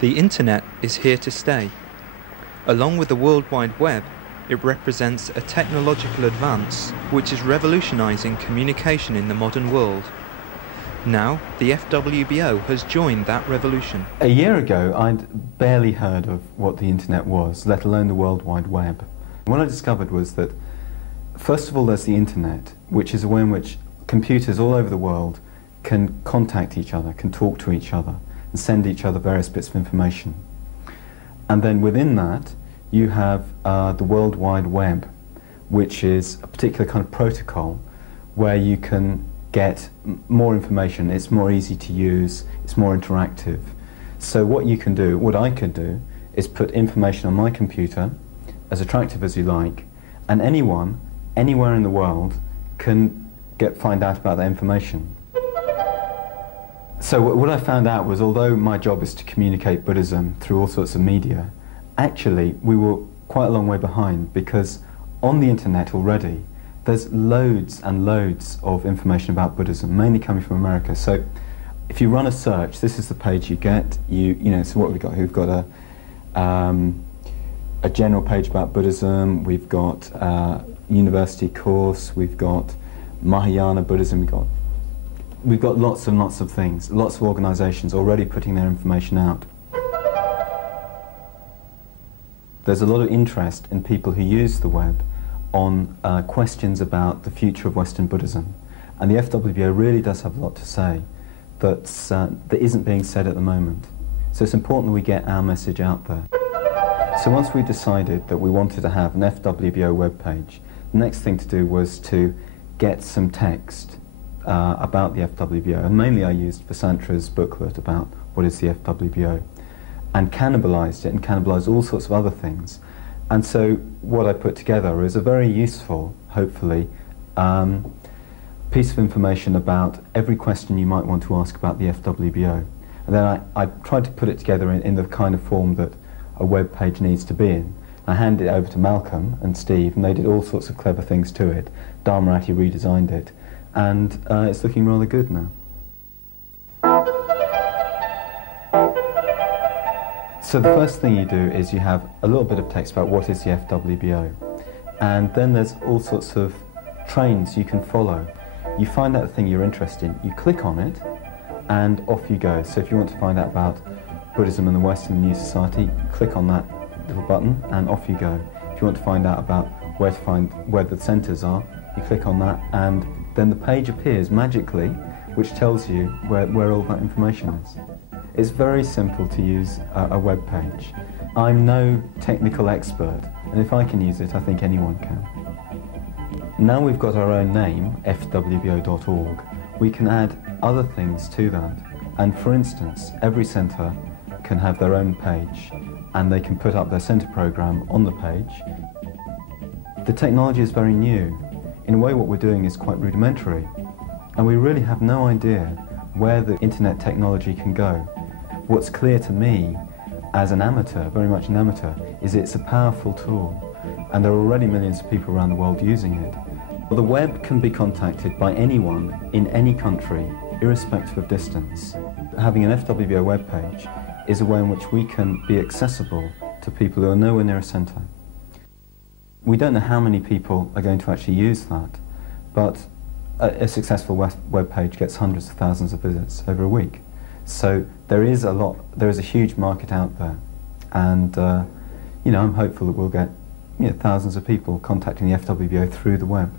The Internet is here to stay. Along with the World Wide Web, it represents a technological advance which is revolutionizing communication in the modern world. Now, the FWBO has joined that revolution. A year ago, I'd barely heard of what the Internet was, let alone the World Wide Web. What I discovered was that, first of all, there's the Internet, which is a way in which computers all over the world can contact each other, can talk to each other, and send each other various bits of information. And then within that, you have the World Wide Web, which is a particular kind of protocol where you can get more information. It's more easy to use, it's more interactive. So what you can do, what I could do, is put information on my computer, as attractive as you like, and anyone, anywhere in the world, can find out about that information. So what I found out was, although my job is to communicate Buddhism through all sorts of media, actually we were quite a long way behind, because on the Internet already there's loads and loads of information about Buddhism, mainly coming from America. So if you run a search, this is the page you get. You know, so what have we got? We've got a general page about Buddhism, we've got a university course, we've got Mahayana Buddhism, we've got lots and lots of things, lots of organisations already putting their information out. There's a lot of interest in people who use the web on questions about the future of Western Buddhism. And the FWBO really does have a lot to say that isn't being said at the moment. So it's important that we get our message out there. So once we decided that we wanted to have an FWBO webpage, the next thing to do was to get some text about the FWBO, and mainly I used Vasantra's booklet about what is the FWBO, and cannibalized it and cannibalized all sorts of other things. And so what I put together is a very useful, hopefully, piece of information about every question you might want to ask about the FWBO. And then I tried to put it together in the kind of form that a web page needs to be in. I handed it over to Malcolm and Steve, and they did all sorts of clever things to it. Dharmarati redesigned it, and it's looking rather good now. So the first thing you do is you have a little bit of text about what is the FWBO, and then there's all sorts of trains you can follow. You find out the thing you're interested in, you click on it, and off you go. So if you want to find out about Buddhism in the West and the New Society, click on that little button and off you go. If you want to find out about where the centres are, you click on that, and then the page appears magically, which tells you where all that information is. It's very simple to use a web page. I'm no technical expert, and if I can use it, I think anyone can. Now we've got our own name, fwbo.org, we can add other things to that. And for instance, every centre can have their own page, and they can put up their centre programme on the page. The technology is very new. In a way, what we're doing is quite rudimentary, and we really have no idea where the Internet technology can go. What's clear to me, as an amateur, very much an amateur, is it's a powerful tool, and there are already millions of people around the world using it. The web can be contacted by anyone in any country, irrespective of distance. Having an FWBO webpage is a way in which we can be accessible to people who are nowhere near a centre. We don't know how many people are going to actually use that, but a successful web page gets hundreds of thousands of visits over a week. So there is a huge market out there, and you know, I'm hopeful that we'll get thousands of people contacting the FWBO through the web.